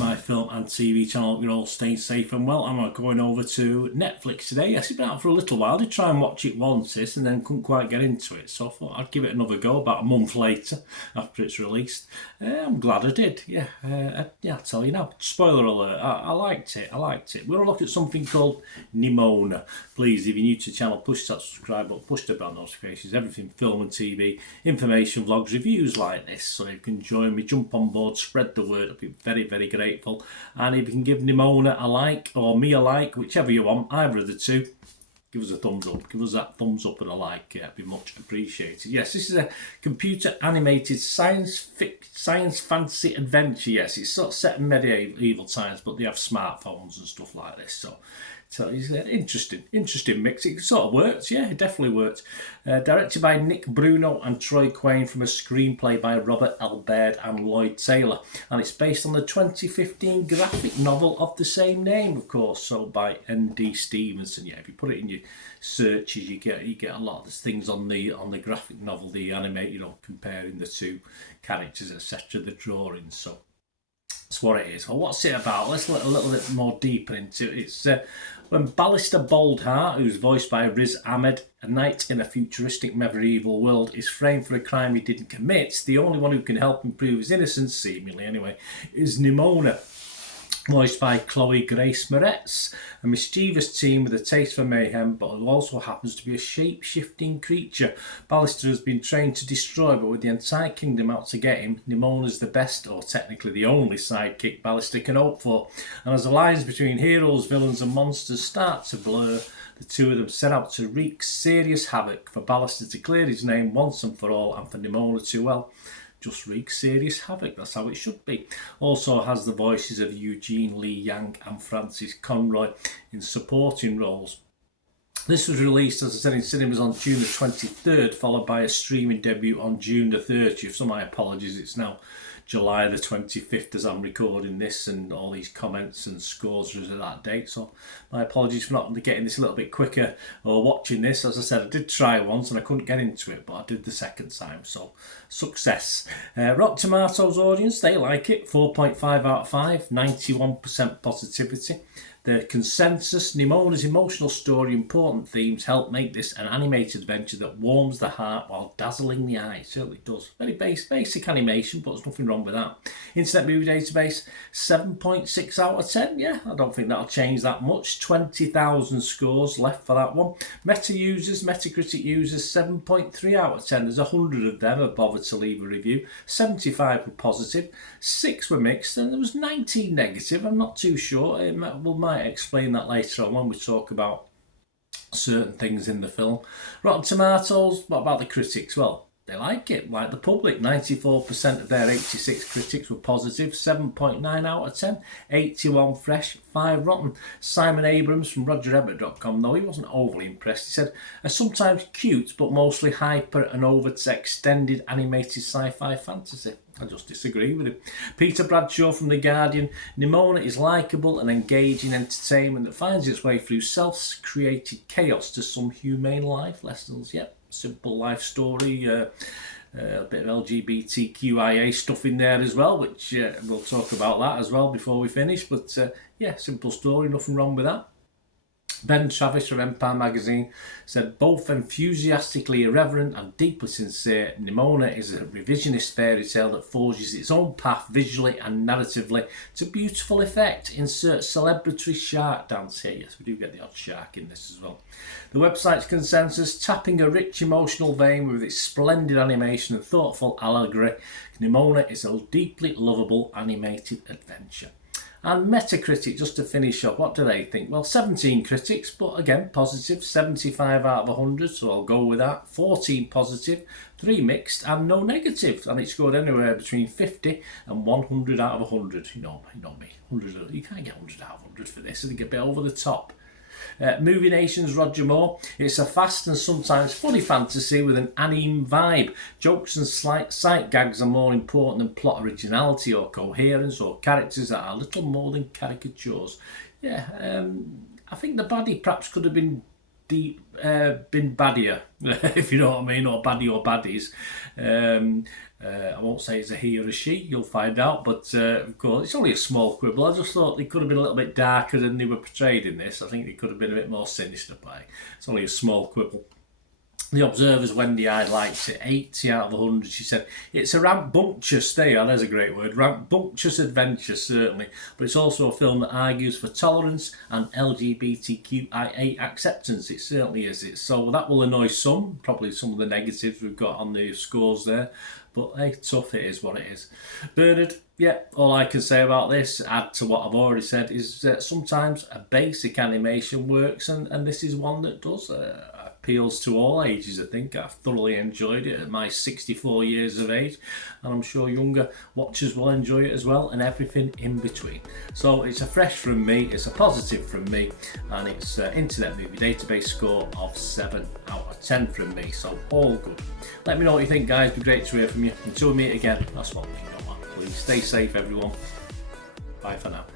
my film and TV channel. You're all staying safe and well. I'm going over to Netflix today. Yes, it's been out for a little while. I did try and watch it once and then couldn't quite get into it, so I thought I'd give it another go about a month later after it's released. I'm glad I did. Yeah, I'll tell you now. Spoiler alert, I liked it. We're going to look at something called NIMONA. Please, if you're new to the channel, push that subscribe button, push the bell notifications, everything film and TV, information, vlogs, reviews like this, so you can join me, jump on board, spread the word. I'll be very, very grateful. And if you can give NIMONA a like or me a like, whichever you want, either of the two, give us a thumbs up. Give us that thumbs up and a like. It'd be much appreciated. Yes, this is a computer animated science fantasy adventure. Yes, it's sort of set in medieval times, but they have smartphones and stuff like this. So it's an interesting mix. It sort of works, yeah, it definitely works. Directed by Nick Bruno and Troy Quayne from a screenplay by Robert L. Baird and Lloyd Taylor. And it's based on the 2015 graphic novel of the same name, of course, so by N.D. Stevenson. Yeah, if you put it in your searches, you get a lot of things on the graphic novel, the anime, comparing the two characters, etc., the drawings. So that's what it is. Well, what's it about? Let's look a little bit more deeper into it. It's when Ballister Boldheart, who's voiced by Riz Ahmed, a knight in a futuristic medieval world, is framed for a crime he didn't commit, the only one who can help him prove his innocence, seemingly anyway, is NIMONA, voiced by Chloe Grace Moretz, a mischievous teen with a taste for mayhem, but who also happens to be a shape-shifting creature Ballister has been trained to destroy, but with the entire kingdom out to get him, NIMONA's the best, or technically the only sidekick Ballister can hope for. And as the lines between heroes, villains and monsters start to blur, the two of them set out to wreak serious havoc for Ballister to clear his name once and for all, and for NIMONA to, well, just wreak serious havoc. That's how it should be. Also has the voices of Eugene Lee Yang and Francis Conroy in supporting roles. This was released, as I said, in cinemas on June the 23rd, followed by a streaming debut on June the 30th. So my apologies, it's now July the 25th as I'm recording this, and all these comments and scores are at that date. So my apologies for not getting this a little bit quicker or watching this. As I said, I did try once and I couldn't get into it, but I did the second time, so success. Rotten Tomatoes audience, they like it. 4.5 out of 5, 91% positivity. The consensus: NIMONA's emotional story, important themes help make this an animated adventure that warms the heart while dazzling the eye. It certainly does. Very basic animation, but there's nothing wrong with that. Internet Movie Database, 7.6 out of 10. Yeah, I don't think that'll change that much. 20,000 scores left for that one. Metacritic users, 7.3 out of 10. There's 100 of them have bothered to leave a review. 75 were positive, 6 were mixed, and there was 19 negative. I'm not too sure. We might explain that later on when we talk about certain things in the film. Rotten Tomatoes, what about the critics? Well, they like it, like the public. 94% of their 86 critics were positive, 7.9 out of 10, 81 fresh, 5 rotten. Simon Abrams from RogerEbert.com, though he wasn't overly impressed. He said, a sometimes cute but mostly hyper and over-extended animated sci-fi fantasy. I just disagree with him. Peter Bradshaw from The Guardian, NIMONA is likeable and engaging entertainment that finds its way through self-created chaos to some humane life lessons. Yep, simple life story, a bit of LGBTQIA stuff in there as well, which we'll talk about that as well before we finish. But yeah, simple story, nothing wrong with that. Ben Travis from Empire Magazine said, both enthusiastically irreverent and deeply sincere, NIMONA is a revisionist fairy tale that forges its own path visually and narratively to beautiful effect. Insert celebratory shark dance here. Yes, we do get the odd shark in this as well. The website's consensus, tapping a rich emotional vein with its splendid animation and thoughtful allegory, NIMONA is a deeply lovable animated adventure. And Metacritic, just to finish up, what do they think? Well, 17 critics, but again, positive, 75 out of 100, so I'll go with that. 14 positive, 3 mixed, and no negative. And it scored anywhere between 50 and 100 out of 100. You know me, 100, you can't get 100 out of 100 for this, it'll get a bit over the top. Movie Nation's Roger Moore. It's a fast and sometimes funny fantasy with an anime vibe. Jokes and slight sight gags are more important than plot originality or coherence or characters that are little more than caricatures. Yeah, I think the baddie perhaps could have been been baddier, if you know what I mean, or baddie or baddies. I won't say it's a he or a she, you'll find out, but of course it's only a small quibble. I just thought they could have been a little bit darker than they were portrayed in this. I think they could have been a bit more sinister by. It's only a small quibble. The Observer's Wendy I likes it, 80 out of 100. She said, it's a rambunctious, there's a great word, rambunctious adventure, certainly, but it's also a film that argues for tolerance and LGBTQIA acceptance. It certainly is. So that will annoy some, probably some of the negatives we've got on the scores there, but hey, tough, it is what it is. Bernard, yeah, all I can say about this, add to what I've already said, is that sometimes a basic animation works, and this is one that does. Appeals to all ages, I think. I've thoroughly enjoyed it at my 64 years of age, and I'm sure younger watchers will enjoy it as well, and everything in between. So it's a fresh from me, it's a positive from me, and it's Internet Movie Database score of 7 out of 10 from me, so all good. Let me know what you think, guys. It'd be great to hear from you. Until we meet again, that's one thing I want. Please stay safe, everyone. Bye for now.